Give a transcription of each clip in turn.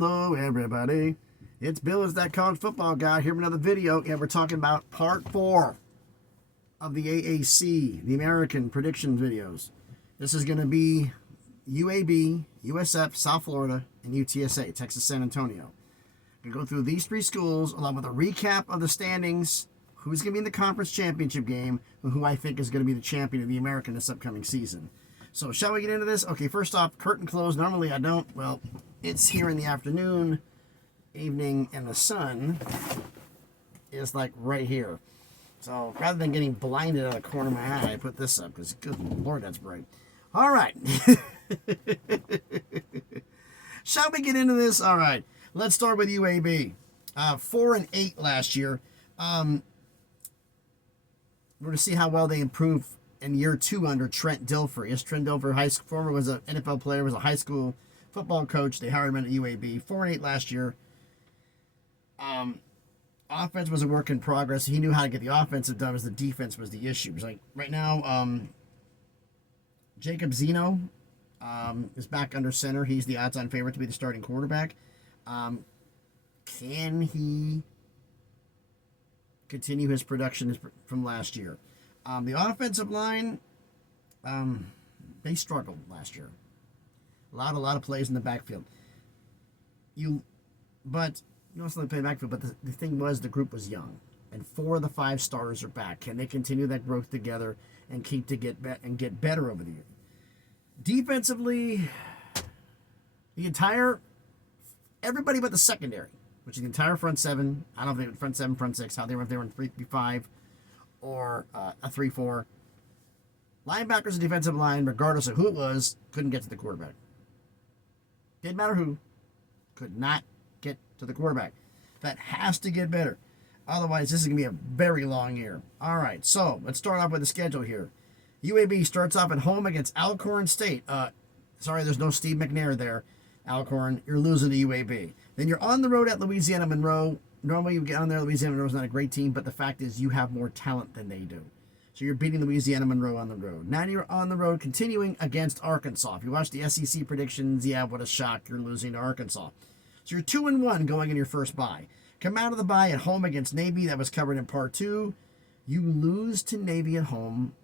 Hello, everybody. It's Bill, is that college football guy, here with another video, and we're talking about part 4 of the AAC, the American prediction videos. This is going to be UAB, USF, South Florida, and UTSA, Texas San Antonio. We're going to go through these 3 schools, along with a recap of the standings, who's going to be in the conference championship game, and who I think is going to be the champion of the American this upcoming season. So, shall we get into this? Okay, first off, curtain closed. Normally I don't. Well, it's here in the afternoon, evening, and the sun is like right here. So, rather than getting blinded out of the corner of my eye, I put this up because, good Lord, that's bright. All right. Shall we get into this? All right. Let's start with UAB. 4-8 last year. We're going to see how well they improve in year 2 under Trent Dilfer. Yes, Trent Dilfer, former was an NFL player, was a high school football coach. They hired him at UAB. 4-8 last year. Offense was a work in progress. He knew how to get the offensive done, as the defense was the issue. It was like right now, Jacob Zeno is back under center. He's the odds-on favorite to be the starting quarterback. Can he continue his production from last year? The offensive line, they struggled last year. A lot of plays in the backfield. But you also play backfield. But the thing was, the group was young, and 4 of the 5 starters are back. Can they continue that growth together and get better over the year? Defensively, everybody but the secondary, which is the entire front 7. I don't know if they were front 7, front 6, how they were, if they were in 3-5 or a 3-4. Linebackers and defensive line, regardless of who it was, couldn't get to the quarterback. Didn't matter who, could not get to the quarterback. That has to get better. Otherwise, this is going to be a very long year. All right, so let's start off with the schedule here. UAB starts off at home against Alcorn State. Sorry, there's no Steve McNair there. Alcorn, you're losing to UAB. Then you're on the road at Louisiana Monroe. Normally you get on there, Louisiana Monroe is not a great team, but the fact is you have more talent than they do. So you're beating Louisiana Monroe on the road. Now you're on the road continuing against Arkansas. If you watch the SEC predictions, yeah, what a shock, you're losing to Arkansas. So you're 2-1 going in your first bye. Come out of the bye at home against Navy. That was covered in part 2. You lose to Navy at home.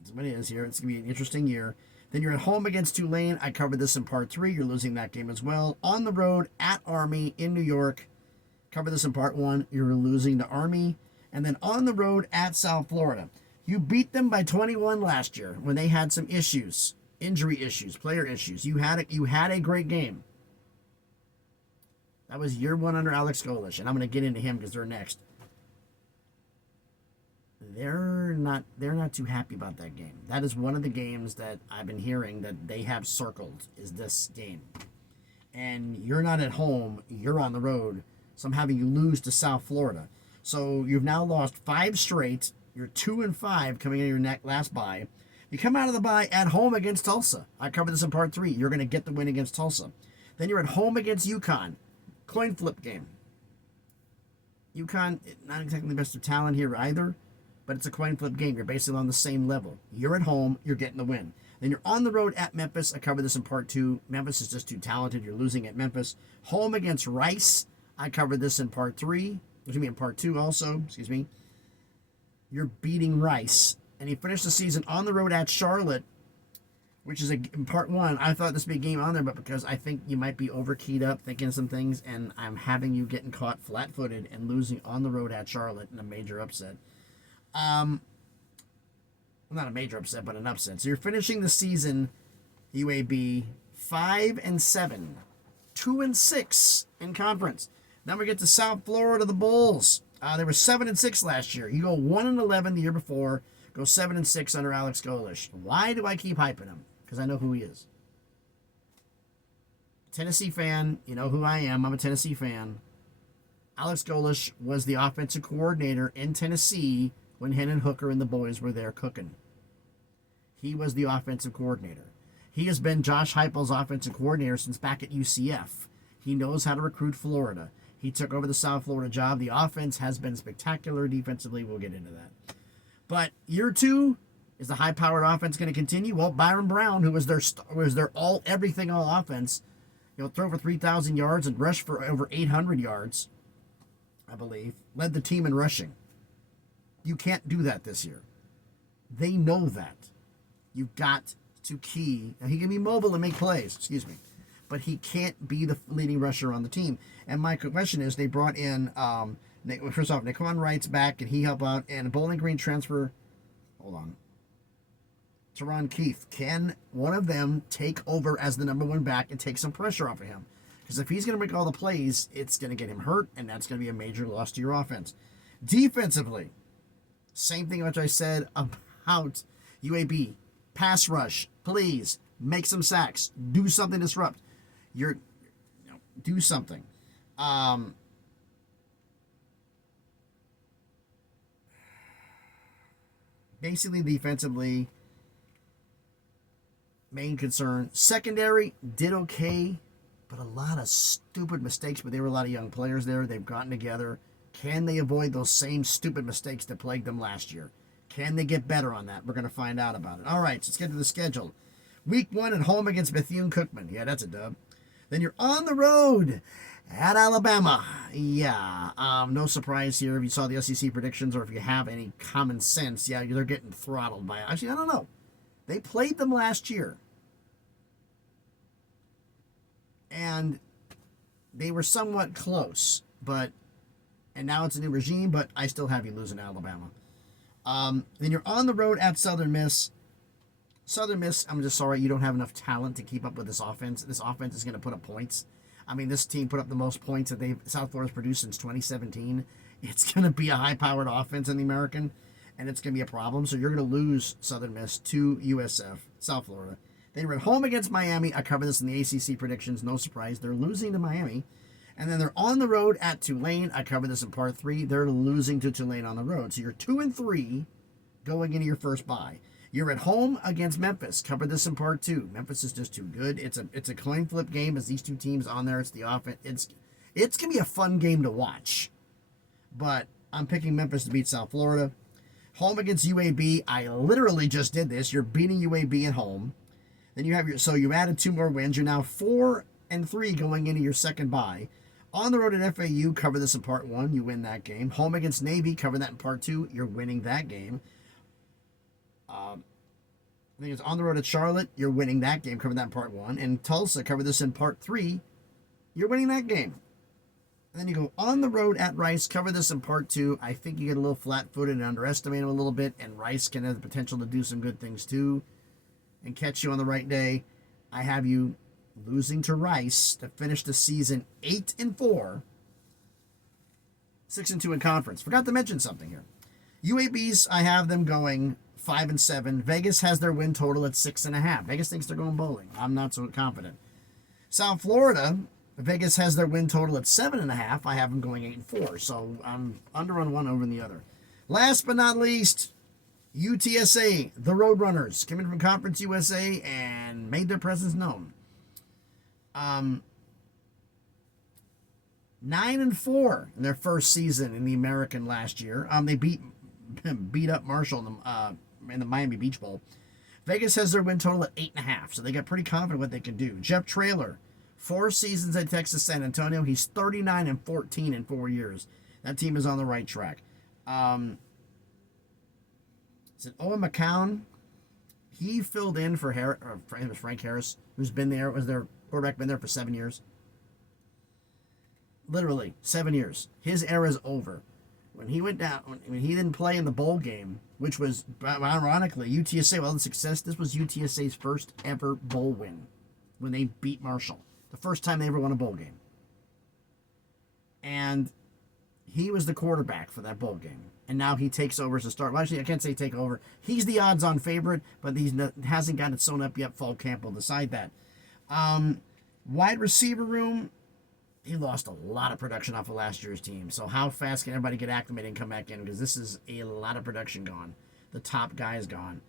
That's what it is here. It's going to be an interesting year. Then you're at home against Tulane. I covered this in part 3. You're losing that game as well. On the road at Army in New York. Covered this in part 1. You're losing to Army. And then on the road at South Florida. You beat them by 21 last year when they had some issues. Injury issues, player issues. You had a great game. That was year 1 under Alex Golish. And I'm going to get into him because they're next. They're not too happy about that game. That is one of the games that I've been hearing that they have circled, is this game. And you're not at home, you're on the road. So I'm having you lose to South Florida. So you've now lost 5 straight. You're 2-5 coming in your last bye. You come out of the bye at home against Tulsa. I covered this in part 3. You're going to get the win against Tulsa. Then you're at home against UConn. Coin flip game. UConn, not exactly the best of talent here either, but it's a coin flip game. You're basically on the same level. You're at home. You're getting the win. Then you're on the road at Memphis. I covered this in part 2. Memphis is just too talented. You're losing at Memphis. Home against Rice. I covered this in part 3. Which would be in part 2 also. Excuse me. You're beating Rice. And you finish the season on the road at Charlotte, which is in part 1. I thought this would be a game on there, but because I think you might be over-keyed up thinking of some things, and I'm having you getting caught flat-footed and losing on the road at Charlotte in a major upset. Well, not a major upset, but an upset. So you're finishing the season, UAB, 5-7, 2-6 in conference. Then we get to South Florida, the Bulls. They were 7-6 last year. You go 1-11 the year before. Go 7-6 under Alex Golish. Why do I keep hyping him? Because I know who he is. Tennessee fan, you know who I am. I'm a Tennessee fan. Alex Golish was the offensive coordinator in Tennessee when Hendon Hooker and the boys were there cooking. He was the offensive coordinator. He has been Josh Heupel's offensive coordinator since back at UCF. He knows how to recruit Florida. He took over the South Florida job. The offense has been spectacular defensively. We'll get into that. But year 2, is the high-powered offense going to continue? Well, Byron Brown, who was their all offense, He'll throw for 3,000 yards and rush for over 800 yards, I believe. Led the team in rushing. You can't do that this year. They know that. You've got to key. Now, he can be mobile and make plays, but he can't be the leading rusher on the team. And my question is, they brought in, first off, Naquan Wright's back, and he help out, and Bowling Green transfer, Teron Keith. Can one of them take over as the number one back and take some pressure off of him? Because if he's going to make all the plays, it's going to get him hurt, and that's going to be a major loss to your offense. Defensively, same thing which I said about UAB. Pass rush, please make some sacks. Do something, disrupt. Do something. Basically, defensively, main concern. Secondary did okay, but a lot of stupid mistakes. But there were a lot of young players there. They've gotten together. Can they avoid those same stupid mistakes that plagued them last year? Can they get better on that? We're going to find out about it. All right, so let's get to the schedule. Week 1 at home against Bethune-Cookman. Yeah, that's a dub. Then you're on the road at Alabama. Yeah, no surprise here if you saw the SEC predictions or if you have any common sense. Yeah, they're getting throttled by it. Actually, I don't know. They played them last year. And they were somewhat close, and now it's a new regime, but I still have you losing to Alabama. Then you're on the road at Southern Miss. Southern Miss, I'm just sorry, you don't have enough talent to keep up with this offense. This offense is going to put up points. I mean, this team put up the most points that South Florida's produced since 2017. It's going to be a high-powered offense in the American, and it's going to be a problem. So you're going to lose Southern Miss to USF, South Florida. Then you're at home against Miami. I covered this in the ACC predictions. No surprise. They're losing to Miami. And then they're on the road at Tulane. I covered this in part 3. They're losing to Tulane on the road. So you're 2-3 going into your first bye. You're at home against Memphis. Covered this in part 2. Memphis is just too good. It's a coin flip game as these two teams on there. It's the offense. It's gonna be a fun game to watch. But I'm picking Memphis to beat South Florida. Home against UAB. I literally just did this. You're beating UAB at home. Then you you added 2 more wins. You're now 4-3 going into your second bye. On the road at FAU, cover this in part 1. You win that game. Home against Navy, cover that in part 2. You're winning that game. I think it's on the road at Charlotte. You're winning that game. Cover that in part 1. And Tulsa, cover this in part 3. You're winning that game. And then you go on the road at Rice. Cover this in part 2. I think you get a little flat-footed and underestimate them a little bit. And Rice can have the potential to do some good things too. And catch you on the right day. I have you losing to Rice to finish the season 8-4, 6-2 in conference. Forgot to mention something here. UAB's, I have them going 5-7. Vegas has their win total at 6.5. Vegas thinks they're going bowling. I'm not so confident. South Florida, Vegas has their win total at 7.5. I have them going 8-4. So I'm under on one over the other. Last but not least, UTSA, the Roadrunners, came in from Conference USA and made their presence known. 9-4 in their first season in the American last year. They beat up Marshall in the Miami Beach Bowl. Vegas has their win total at 8.5, so they got pretty confident what they can do. Jeff Traylor, 4 seasons at Texas San Antonio. He's 39-14 in 4 years. That team is on the right track. Is it Owen McCown? He filled in for Frank Harris, who's been there, was their quarterback, been there for 7 years. Literally, 7 years. His era is over. When he went down, when he didn't play in the bowl game, which was, ironically, UTSA, with all the success, this was UTSA's first ever bowl win when they beat Marshall. The first time they ever won a bowl game. And he was the quarterback for that bowl game. And now he takes over as a starter. Well, actually, I can't say take over. He's the odds-on favorite, but he hasn't gotten it sewn up yet. Fall camp will decide that. Wide receiver room, he lost a lot of production off of last year's team. So how fast can everybody get acclimated and come back in? Because this is a lot of production gone. The top guy is gone.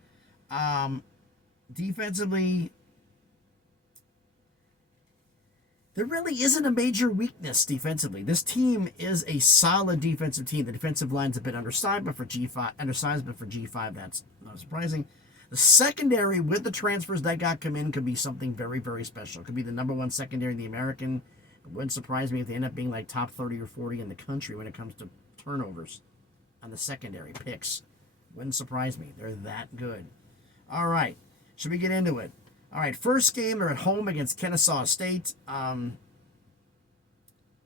Defensively, there really isn't a major weakness defensively. This team is a solid defensive team. The defensive line's a bit undersized, but for G5, that's not surprising. The secondary with the transfers that got come in could be something very, very special. It could be the number one secondary in the American. It wouldn't surprise me if they end up being like top 30 or 40 in the country when it comes to turnovers on the secondary picks. Wouldn't surprise me. They're that good. All right. Should we get into it? All right. First game, they're at home against Kennesaw State.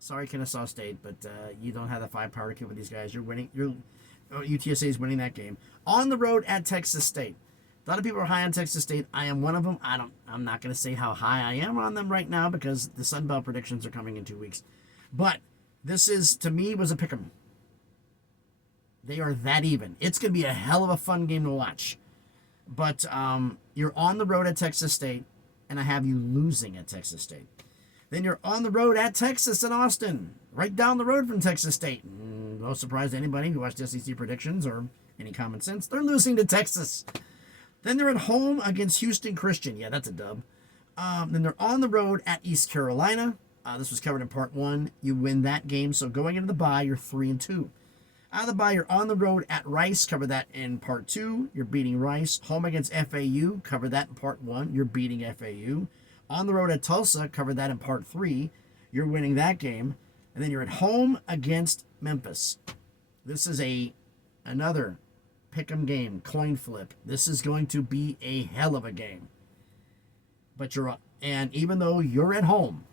Sorry, Kennesaw State, but you don't have the firepower to keep with these guys. You're winning. UTSA is winning that game. On the road at Texas State. A lot of people are high on Texas State. I am one of them. I'm not going to say how high I am on them right now because the Sun Belt predictions are coming in 2 weeks. But this is, to me, was a pick 'em. They are that even. It's going to be a hell of a fun game to watch. But you're on the road at Texas State, and I have you losing at Texas State. Then you're on the road at Texas and Austin, right down the road from Texas State. No surprise to anybody who watched SEC predictions or any common sense. They're losing to Texas. Then they're at home against Houston Christian. Yeah, that's a dub. Then they're on the road at East Carolina. This was covered in part 1. You win that game. So going into the bye, you're 3-2. Out of the bye, you're on the road at Rice. Cover that in part 2. You're beating Rice. Home against FAU. Cover that in part 1. You're beating FAU. On the road at Tulsa. Cover that in part 3. You're winning that game. And then you're at home against Memphis. This is another pick'em game, coin flip. This is going to be a hell of a game. But and even though you're at home,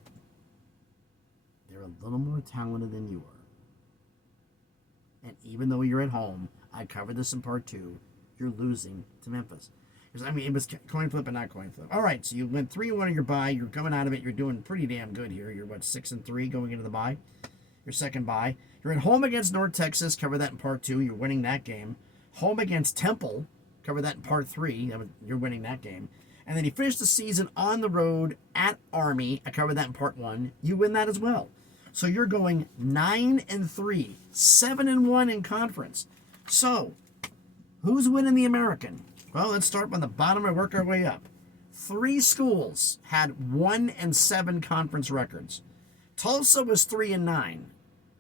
they're a little more talented than you are. And even though you're at home, I covered this in part 2, you're losing to Memphis. Because, I mean, it was coin flip and not coin flip. All right, so you went 3-1 in your bye. You're coming out of it. You're doing pretty damn good here. You're, 6-3 going into the bye? Your second bye. You're at home against North Texas. Cover that in part 2. You're winning that game. Home against Temple. Cover that in part 3. You're winning that game. And then you finish the season on the road at Army. I covered that in part 1. You win that as well. So you're going 9-3, 7-1 in conference. So, who's winning the American? Well, let's start from the bottom and work our way up. 3 schools had 1-7 conference records. Tulsa was 3-9,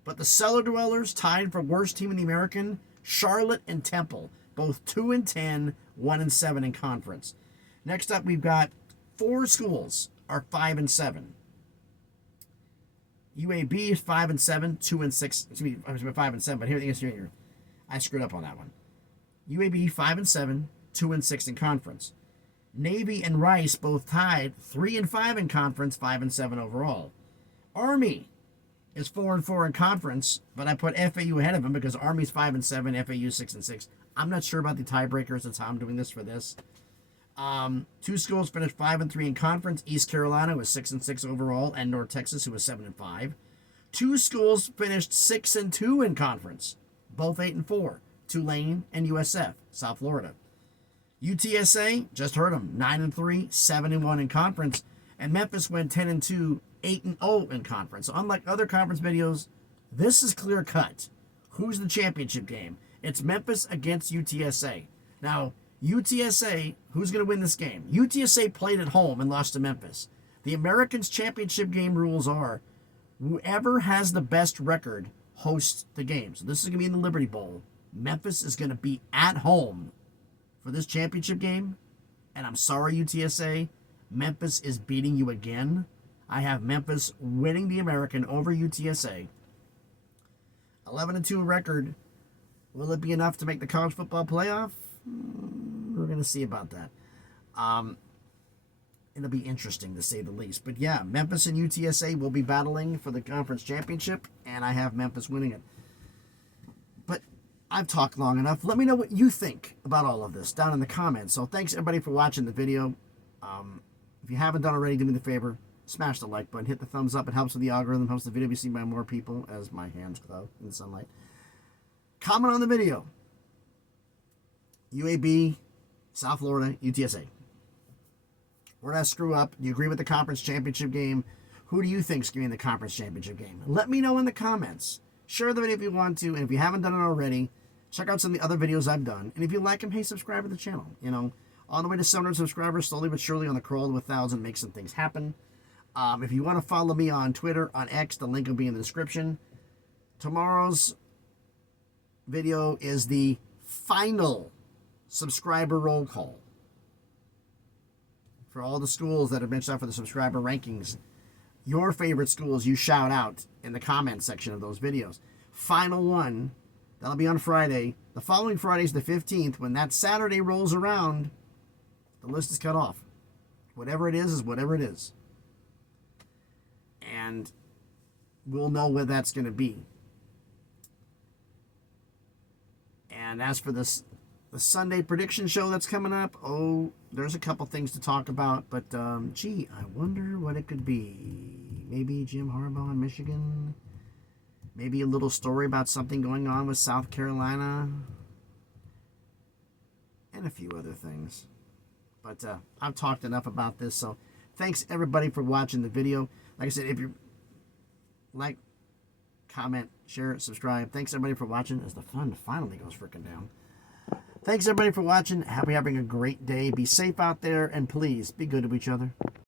but the Cellar Dwellers tied for worst team in the American. Charlotte and Temple, both 2-10, 1-7 in conference. Next up, we've got 4 schools are 5-7. UAB is 5-7, 2-6. Excuse me, I was 5-7, but here, I screwed up on that one. UAB 5-7, 2-6 in conference. Navy and Rice both tied 3-5 in conference, 5-7 overall. Army is 4-4 in conference, but I put FAU ahead of them because Army's 5-7, FAU 6-6. I'm not sure about the tiebreakers. That's how I'm doing this for this. 2 schools finished 5-3 in conference. East Carolina was 6-6 overall, and North Texas, who was 7-5. 2 schools finished 6-2 in conference, both 8-4. Tulane and USF, South Florida. UTSA, just heard them, 9-3, 7-1 in conference, and Memphis went 10-2, 8-0 in conference. So unlike other conference videos, this is clear cut. Who's the championship game? It's Memphis against UTSA. Now, UTSA, who's going to win this game? UTSA played at home and lost to Memphis. The Americans championship game rules are whoever has the best record hosts the game. So this is going to be in the Liberty Bowl. Memphis is going to be at home for this championship game. And I'm sorry, UTSA, Memphis is beating you again. I have Memphis winning the American over UTSA. 11-2 record. Will it be enough to make the college football playoff? We're going to see about that. It'll be interesting to say the least. But yeah, Memphis and UTSA will be battling for the conference championship, and I have Memphis winning it. But I've talked long enough. Let me know what you think about all of this down in the comments. So thanks everybody for watching the video. If you haven't done already, do me the favor. Smash the like button. Hit the thumbs up. It helps with the algorithm. Helps the video be seen by more people as my hands glow in the sunlight. Comment on the video. UAB, South Florida, UTSA. Where did I screw up? Do you agree with the conference championship game? Who do you think's going to be in the conference championship game? Let me know in the comments. Share the video if you want to. And if you haven't done it already, check out some of the other videos I've done. And if you like them, hey, subscribe to the channel. You know, on the way to 700 subscribers, slowly but surely on the crawl to 1,000, make some things happen. If you want to follow me on Twitter, on X, the link will be in the description. Tomorrow's video is the final subscriber roll call. for all the schools that have been out for the subscriber rankings. Your favorite schools you shout out in the comment section of those videos. Final one, that'll be on Friday. The following Friday is the 15th. When that Saturday rolls around, the list is cut off. Whatever it is whatever it is. And we'll know where that's going to be. And as for the Sunday prediction show that's coming up, there's a couple things to talk about. But, gee, I wonder what it could be. Maybe Jim Harbaugh in Michigan. Maybe a little story about something going on with South Carolina. And a few other things. But I've talked enough about this. So thanks, everybody, for watching the video. Like I said, if you like, comment, share, subscribe. Thanks, everybody, for watching as the fun finally goes freaking down. Thanks, everybody, for watching. Having a great day. Be safe out there, and please be good to each other.